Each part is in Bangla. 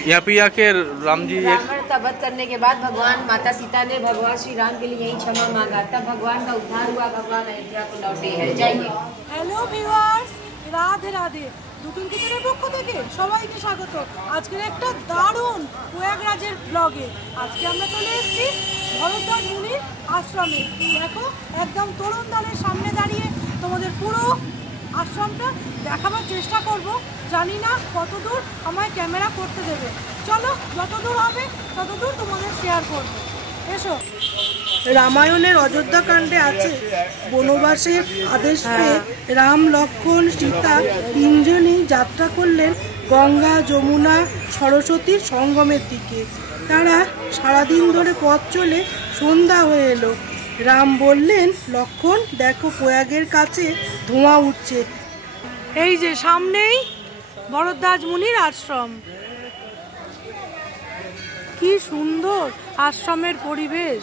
यहाँ पे आके राम जी रावण का वध करने के बाद भगवान माता सीता ने भगवान श्री राम के लिए यही क्षमा मांगा, तब भगवान का उद्धार हुआ, भगवान अयोध्या को लौटे हैं। जाइए। Hello viewers, Radhe Radhe. নতুন কিচেনের পক্ষ থেকে সবাইকে স্বাগত। আজকের একটা দারুণ প্রয়াগরাজের ব্লগে। আজকে আমরা চলে এসেছি ভরদ্বাজ মুনির আশ্রমে। দেখো একদম তরুণ দলের সামনে দাঁড়িয়ে তোমাদের পুরো আশ্রমটা দেখাবার চেষ্টা করব। জানি না কতদূর আমায় ক্যামেরা করতে দেবে। চলো, যতদূর হবে ততদূর তোমাদের শেয়ার করব। এসো। রামায়ণের অযোধ্যা কাণ্ডে আছে বনবাসের আদেশ পেয়ে রাম, লক্ষ্মণ, সীতা তিনজনই যাত্রা করলেন গঙ্গা, যমুনা, সরস্বতীর সঙ্গমের দিকে। তারা সারাদিন ধরে পথ চলে সন্ধ্যা হয়ে এলো। রাম বললেন, লক্ষ্মণ দেখো প্রয়াগের কাছে ধোঁয়া উঠছে। এই যে সামনেই ভরদ্বাজ মুনির আশ্রম। কি সুন্দর আশ্রমের পরিবেশ।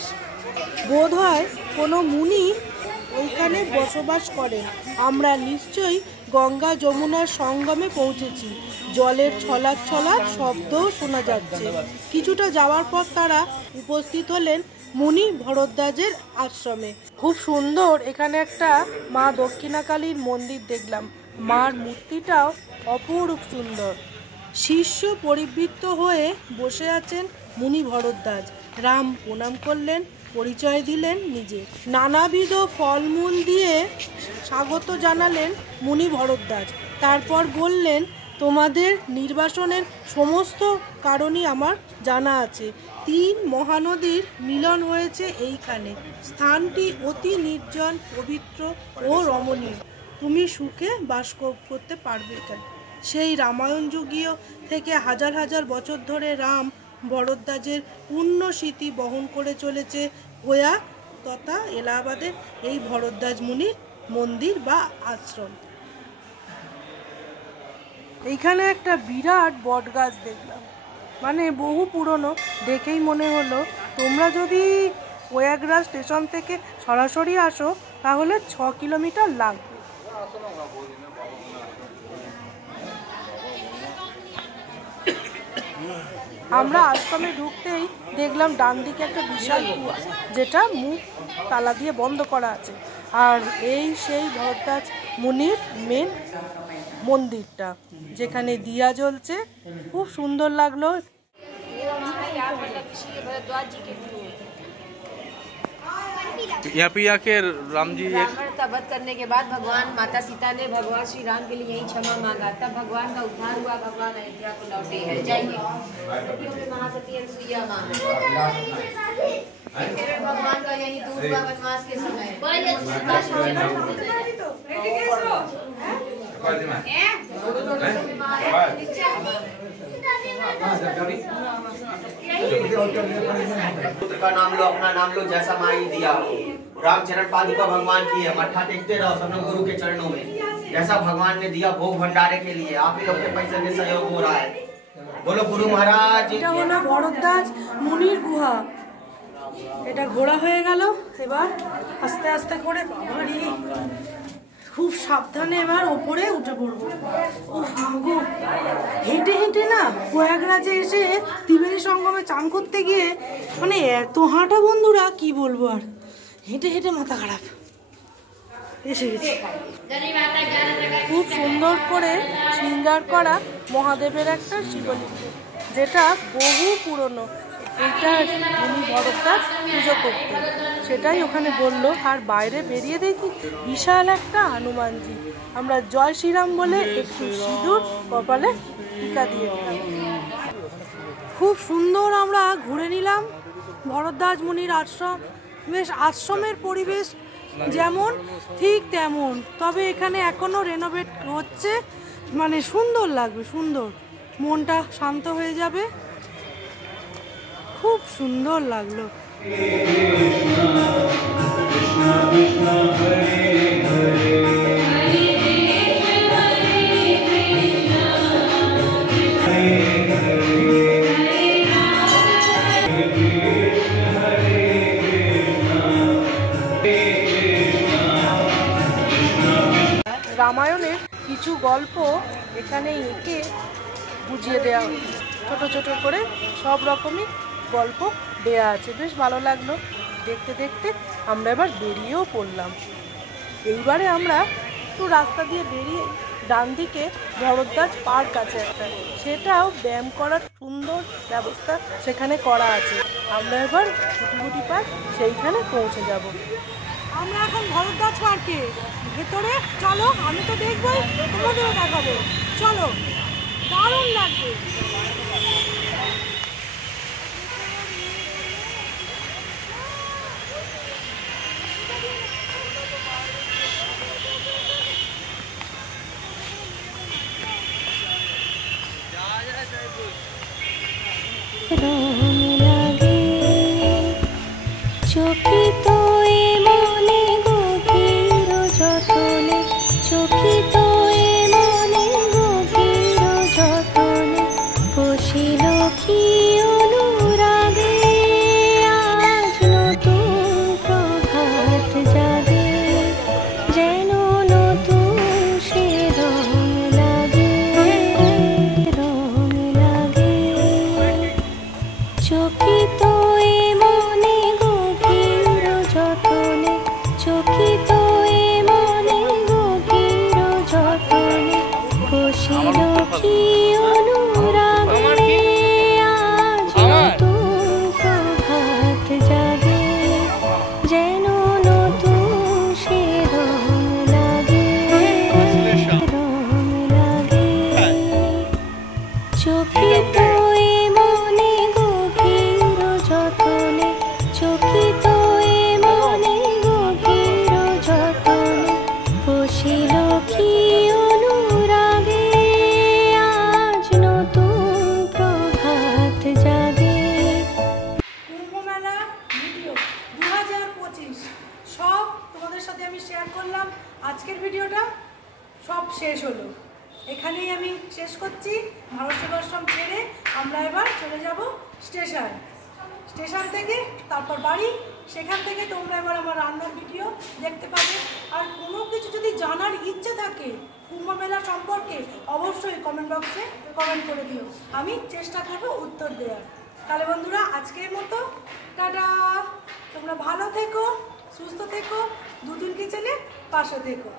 বোধ হয় কোনো মুনি ওইখানে বসবাস করেন। আমরা নিশ্চয়ই গঙ্গা যমুনার সঙ্গমে পৌঁছেছি। জলের ছলাৎ ছলাৎ শব্দও শোনা যাচ্ছে। কিছুটা যাওয়ার পর তারা উপস্থিত হলেন মুনি ভরদ্বাজের আশ্রমে। খুব সুন্দর এখানে একটা মা দক্ষিণাকালীর মন্দির দেখলাম। মার মূর্তিটাও অপরূপ সুন্দর। শিষ্য পরিবৃত্ত হয়ে বসে আছেন মুনি ভরদ্বাজ। রাম প্রণাম করলেন, পরিচয় দিলেন নিজে। নানাবিধ ফলমূল দিয়ে স্বাগত জানালেন মুনি ভরদ্বাজ। তারপর বললেন, তোমাদের নির্বাসনের সমস্ত কারণই আমার জানা আছে। 3 মহানদীর মিলন হয়েছে এইখানে। স্থানটি অতি নির্জন, পবিত্র ও রমণীয়। তুমি সুখে বাস করতে পারবে এখানে। সেই রামায়ণ যুগীয় থেকে হাজার হাজার বছর ধরে রাম ভরদ্বাজের পূর্ণ স্মৃতি বহন করে চলেছে গয়া তথা এলাহাবাদের এই ভরদ্বাজ মুনির মন্দির বা আশ্রম। এইখানে একটা বিরাট বট গাছ দেখলাম, মানে বহু পুরনো। দেখেই মনে হলো তোমরা যদি প্রয়াগরাজ স্টেশন থেকে সরাসরি আসো তাহলে 6 কিলোমিটার লাগবে। আমরা আশ্রমে ঢুকতেই দেখলাম ডান দিকে একটা বিশাল কুয়া, যেটা মুখ তালা দিয়ে বন্ধ করা আছে। আর এই সেই ভরদ্বাজ মুনির মেন মন্দিরটা, যেখানে দিয়া জ্বলছে। খুব সুন্দর লাগলো। यहाँ पे आके राम जी रावण का वध करने के बाद भगवान माता सीता ने भगवान श्री राम के लिए यही क्षमा मांगा, तब भगवान का उद्धार हुआ, भगवान अयोध्या को लौटे हैं। जाइए। भगवान का यही दूर हुआ वनवास के समय। का नाम लो, अपना नाम लो, जैसा माई दिया। रामचरण पादुका भगवान की है, मत्था टेकते रहो सब लोग गुरु के चरणों में। जैसा भगवान ने दिया भोग भंडारे के लिए, आप ही लोग के पैसे से सहयोग हो रहा है। बोलो गुरु महाराज। এটা হলো ভরদ্বাজ মুনির গুহা। এটা ঘোরা হয়ে গেল। এবার আস্তে আস্তে করে বাবারি খুব সাবধানে এবার ওপরে উঠে পড়বো। হেঁটে হেঁটে না প্রয়াগরাজে এসে ত্রিবেণী সঙ্গমে চান করতে গিয়ে মানে এত হাঁটা বন্ধুরা, কি বলবো আর। হেঁটে হেঁটে মাথা খারাপ। এসে গেছি। খুব সুন্দর করে শৃঙ্গার করা মহাদেবের একটা শিবলিঙ্গ, যেটা বহু পুরনো। এটা উনি ভরদ্বাজ পুজো করতেন, সেটাই ওখানে বললো। আর বাইরে বেরিয়ে দেখি বিশাল একটা হনুমানজি। আমরা জয় শ্রীরাম বলে একটু সিঁদুর কপালে টিকা দিয়ে দিলাম। খুব সুন্দর আমরা ঘুরে নিলাম ভরদ্বাজ মুনির আশ্রম। বেশ আশ্রমের পরিবেশ যেমন ঠিক তেমন, তবে এখানে এখনও রেনোভেট হচ্ছে। মানে সুন্দর লাগবে, সুন্দর, মনটা শান্ত হয়ে যাবে। খুব সুন্দর লাগলো। রামায়ণের কিছু গল্প এখানে এঁকে বুঝিয়ে দেওয়া হয়েছে। ছোট ছোট করে সব রকমই গল্প দেয়া আছে। বেশ ভালো লাগলো দেখতে দেখতে। আমরা এবার বেরিয়েও পড়লাম। এইবারে আমরা একটু রাস্তা দিয়ে বেরিয়ে ডান দিকে ভরদ্বাজ পার্ক আছে একটা, সেটাও ব্যায়াম করার সুন্দর ব্যবস্থা সেখানে করা আছে। আমরা এবার গুটি গুটি পার্ক সেইখানে পৌঁছে যাব। আমরা এখন ভরদ্বাজ পার্কে ভেতরে, চলো আমি তো দেখবই, তোমাদেরও দেখাবো, চলো দারুণ লাগবে। রং লাগে চকিত এ মনে গভীর যতনে, চকিত এ মনে গভীর যতনে, বসিল কি অনুরাগে আজ নতুন প্রভাত জাগে, যেন নতুন সে রং লাগে, রং লাগে চকিত এ মনে গভীর যতনে, চকিত এ মনে গভীর যতনে, বসিল কি অনুরাগে আজ নতুন প্রভাত জাগে, যেন নতুন সে রং লাগে, রং লাগে চকিত এ মনে গভীর যতনে, চকিত এ মনে গভীর যতনে, বসিল কি অনুরাগে আজ নতুন প্রভাত জাগে। কুম্ভ মেলা ভিডিও 2025 সব তোমাদের সাথে আমি শেয়ার করলাম। আজকের ভিডিওটা সব শেষ হলো, এখানেই আমি শেষ করছি। ভারত সেবাশ্রম ছেড়ে আমরা এবার চলে যাব স্টেশন, স্টেশন থেকে তারপর বাড়ি। সেখান থেকে তোমরা এবার আমার রান্নার ভিডিও দেখতে পাবে। আর কোনো কিছু যদি জানার ইচ্ছে থাকে কুম্ভ মেলা সম্পর্কে অবশ্যই কমেন্ট বক্সে কমেন্ট করে দিও, আমি চেষ্টা করবো উত্তর দেওয়ার। তাহলে বন্ধুরা আজকের মতো টাটা, তোমরা ভালো থেকো, সুস্থ থেকো, দুদিন কিচেনের পাশে থেকো।